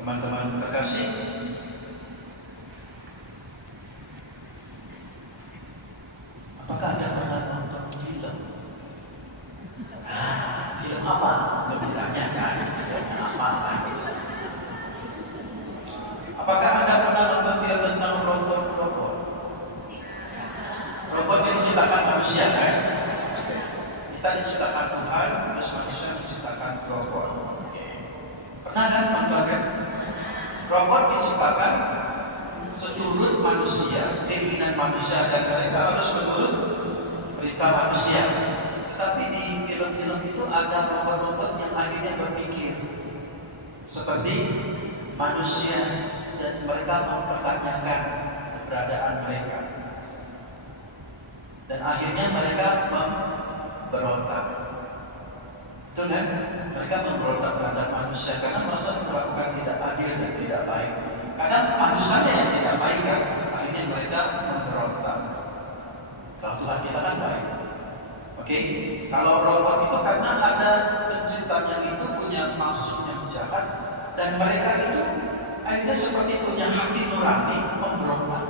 Teman-teman terkasih, apakah Anda pernah nonton film? Film apa? Lebih tanya kan? Film apa kan? Apakah Anda pernah nonton film tentang robot-robot? Robot yang diciptakan manusia kan? Kita diciptakan Tuhan, terus manusia diciptakan robot. Pernah kan nonton kan? Robot diciptakan seturut manusia, keinginan manusia, dan mereka harus menurut perintah manusia. Tetapi di film-film itu ada robot-robot yang akhirnya berpikir seperti manusia dan mereka mempertanyakan keberadaan mereka. Dan akhirnya mereka memberontak. Betul kan? Mereka memberontak terhadap manusia karena merasa diperlakukan tidak adil dan tidak baik. Karena manusianya yang tidak baik kan, akhirnya mereka memberontak. Kalau Tuhan kita kan baik. Oke? Kalau robot itu karena ada penciptanya itu punya maksud yang jahat dan mereka itu akhirnya seperti punya hati nurani memberontak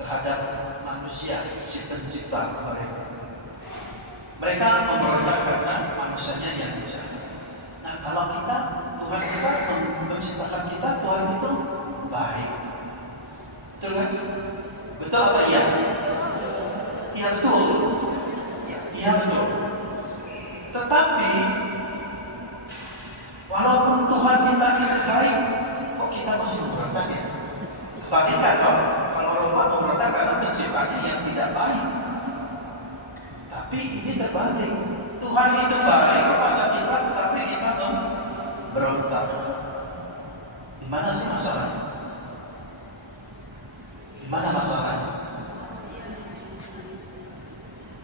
terhadap manusia, si pencipta mereka. Mereka memberontak karena manusianya yang jahat. Nah, kalau kita, Tuhan kita menciptakan kita, Tuhan itu baik. Betul kan? Betul apa iya? Iya betul. Iya betul. Tetapi walaupun Tuhan kita baik, kok kita masih memberontak ya? Kebalikan loh. Kalau robot memberontak karena penciptanya yang tidak baik. Tapi ini terbalik. Tuhan itu baik kepada kita, tetapi kita memberontak. Di mana sih masalahnya? Di mana masalahnya?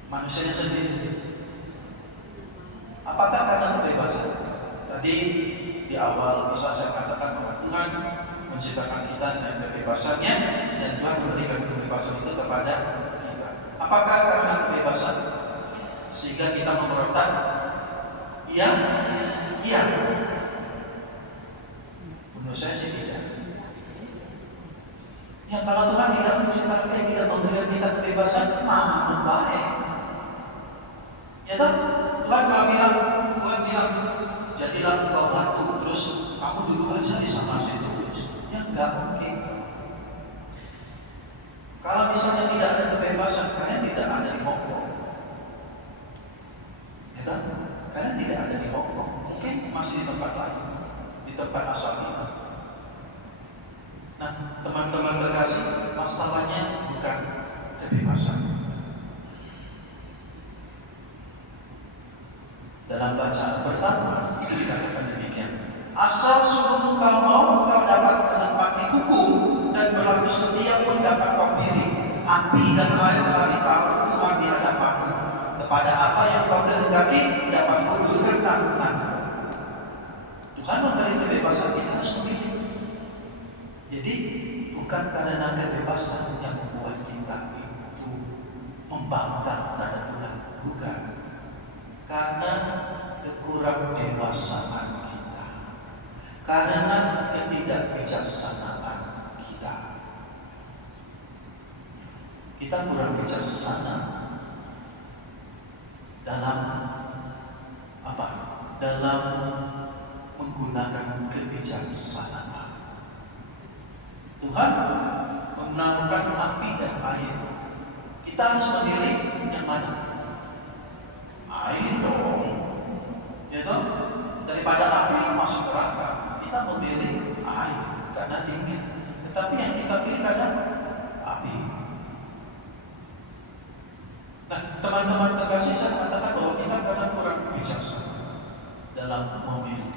Manusianya sendiri. Apakah karena kebebasan? Tadi di awal bisa saya katakan bahwa Tuhan menciptakan kita dengan kebebasannya dan Tuhan memberikan kebebasan itu kepada kita. Apakah karena kebebasan sehingga kita memberontak? Iya. Iya. Menurut saya sih tidak. Ya kalau Tuhan tidak menciptakan, tidak memberikan kita kebebasan, mana baik. Ya kan? Tuhan bilang, jadilah engkau batu, terus kamu duduk aja di sana situ. Ya enggak mungkin. Kalau misalnya tidak ada kebebasan, kalian tidak ada di Hongkong. Ya kan? Kalian tidak ada di Hongkong, mungkin masih di tempat lain, di tempat asal kita. Nah, teman-teman terkasih, masalahnya bukan kebebasan. Dalam bacaan pertama itu dikatakan demikian: asal sungguh engkau mau, engkau dapat menempati hukum dan berlaku setia pun dapat kau pilih. Api dan air telah ditaruh Tuhan di hadapanmu. Kepada apa yang kau kehendaki dapat kau berikan tanganmu. Tuhan memberi kebebasan, kita harus memilih. Jadi bukan karena kebebasan yang membuat kita itu membangkang terhadap Tuhan, bukan. Karena kekurang dewasaan kita, karena ketidakbijaksanaan kita. Kita kurang bijaksana dalam apa? Dalam menggunakan kebijaksanaan. Tuhan menaruhkan api dan air. Kita harus memilih yang mana? Air dong, ya toh? Daripada api masuk neraka, kita memilih air karena dingin. Tetapi yang kita pilih kadang api. Nah, teman-teman terkasih, saya katakan bahwa kita kadang kurang bijaksana dalam memilih.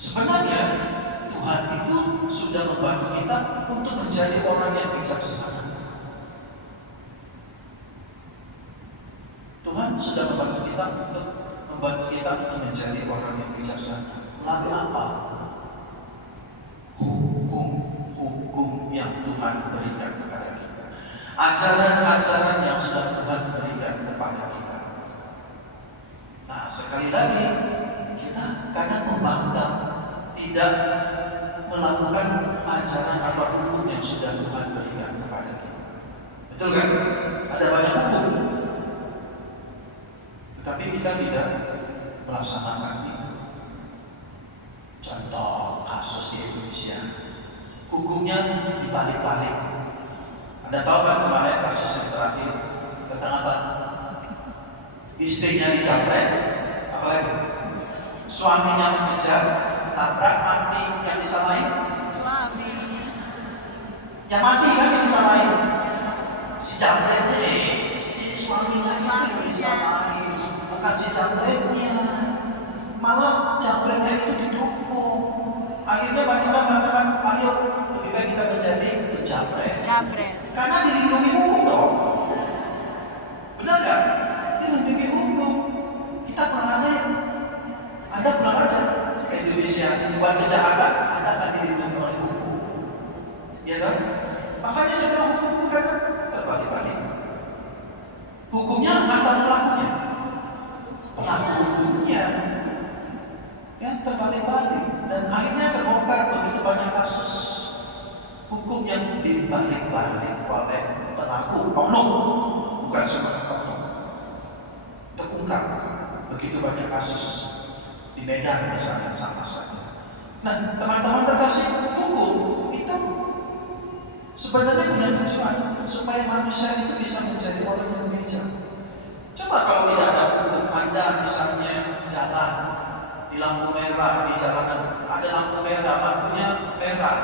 Sebenarnya Tuhan itu sudah membantu kita untuk menjadi orang yang bijaksana. Tuhan sudah membantu kita untuk menjadi orang yang bijaksana. Lalu apa? Hukum yang Tuhan berikan kepada kita. Ajaran-ajaran yang sudah Tuhan berikan kepada kita. Nah, sekali lagi kita kadang tidak melakukan ajaran atau hukum yang sudah Tuhan berikan kepada kita. Betul kan? Ada banyak hukum, tetapi kita tidak melaksanakan itu. Contoh kasus di Indonesia, hukumnya dibalik-balik. Anda tahu kan kemarin kasus yang terakhir tentang apa? Istrinya dijamret, apa lagi? Suaminya mengejar, tabrak, mati, yang disalahin? Suami. Yang mati kan yang disalahin? Si jamretnya, si suaminya itu disalahin, bukan si jamretnya. Malah jamretnya itu didukung. Akhirnya banyak orang mengatakan, ayo lebih baik kita menjadi penjamret. Karena dilindungi hukum dong. Benar gak? Dilindungi hukum. Kita pulang aja ya. Anda pulang aja ke Indonesia, buat kejahatan, Anda akan dilindungi oleh hukum. Ya kan? Makanya saya bilang hukum itu kan terbalik-balik. Hukumnya atau pelakunya? Pelaku hukumnya yang terbalik-balik. Dan akhirnya terbongkar begitu banyak kasus hukum yang dibalik-balik oleh pelaku oknum, bukan semua oknum. Terungkap begitu banyak kasus di Medan misalnya sama saja. Nah, teman-teman terkasih, hukum itu sebenarnya punya tujuan supaya manusia itu bisa menjadi orang yang bijak. Coba kalau tidak ada hukum, Anda misalnya jalan di lampu merah di jalanan, ada lampu merah, lampunya merah,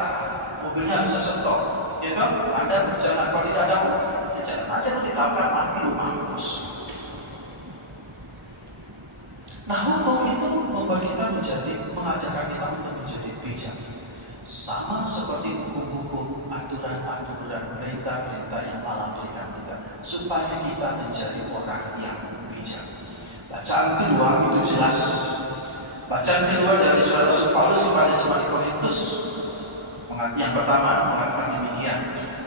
mobilnya bisa stop, ya kan? Anda berjalan, kalau tidak ada hukum, ya jalan aja, lu ditabrak, mati lu mampus. Nah, hukum itu membuat kita mengajarkan kita untuk menjadi bijak. Sama seperti hukum-hukum, aturan-aturan, perintah-perintah yang Allah berikan kita, supaya kita menjadi orang yang bijak. Bacaan kedua itu jelas. Bacaan kedua dari surat Rasul Paulus kepada jemaat Korintus, yang pertama mengatakan demikian: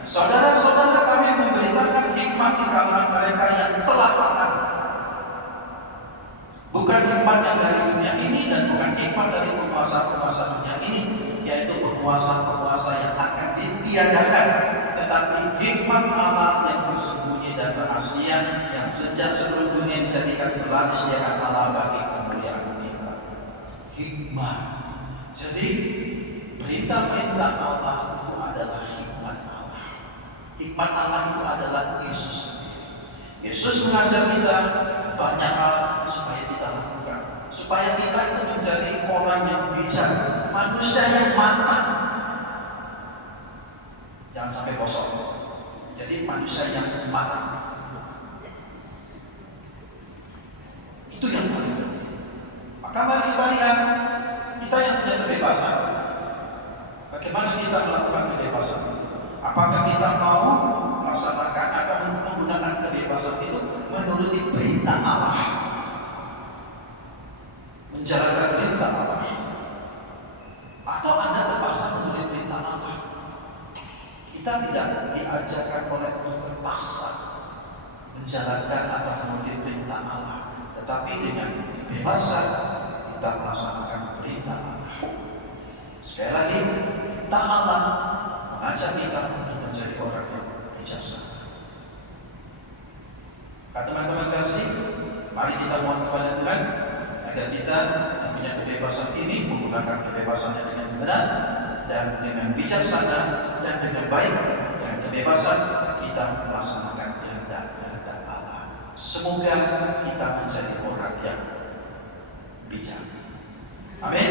saudara-saudara, kami memberitakan hikmat di kalangan mereka yang telah matang. Bukan hikmat yang dari dunia ini dan bukan hikmat dari penguasa-penguasa dunia ini, yaitu penguasa-penguasa yang akan ditiadakan, tetapi hikmat Allah yang bersembunyi dan rahasia yang sejak sebelum dunia dijadikan telah disediakan Allah bagi kemuliaan kita. Hikmat. Jadi perintah-perintah Allah itu adalah hikmat Allah. Hikmat Allah itu adalah Yesus. Yesus mengajar kita banyak hal supaya kita lakukan, supaya kita itu menjadi orang yang bijak, manusia yang matang. Jangan sampai kosong. Jadi manusia yang matang. Itu yang paling penting. Maka mari kita lihat, kita yang punya kebebasan. Bagaimana kita melakukan kebebasan? Apakah kita mau melaksanakan atau menggunakan kebebasan itu menuruti perintah Allah, menjalankan perintah Allah, atau Anda terpaksa menuruti perintah Allah? Kita tidak diajarkan oleh untuk terpaksa menjalankan atau menuruti perintah Allah, tetapi dengan kebebasan kita melaksanakan perintah Allah. Sekali lagi, perintah Allah mengajak kita untuk menjadi orang yang bijaksana. Teman-teman kasih, mari kita mohon kepada Tuhan agar kita yang punya kebebasan ini menggunakan kebebasannya dengan benar dan dengan bijaksana dan dengan baik, dan kebebasan kita melaksanakan kehendak Allah. Semoga kita menjadi orang yang bijak. Amin.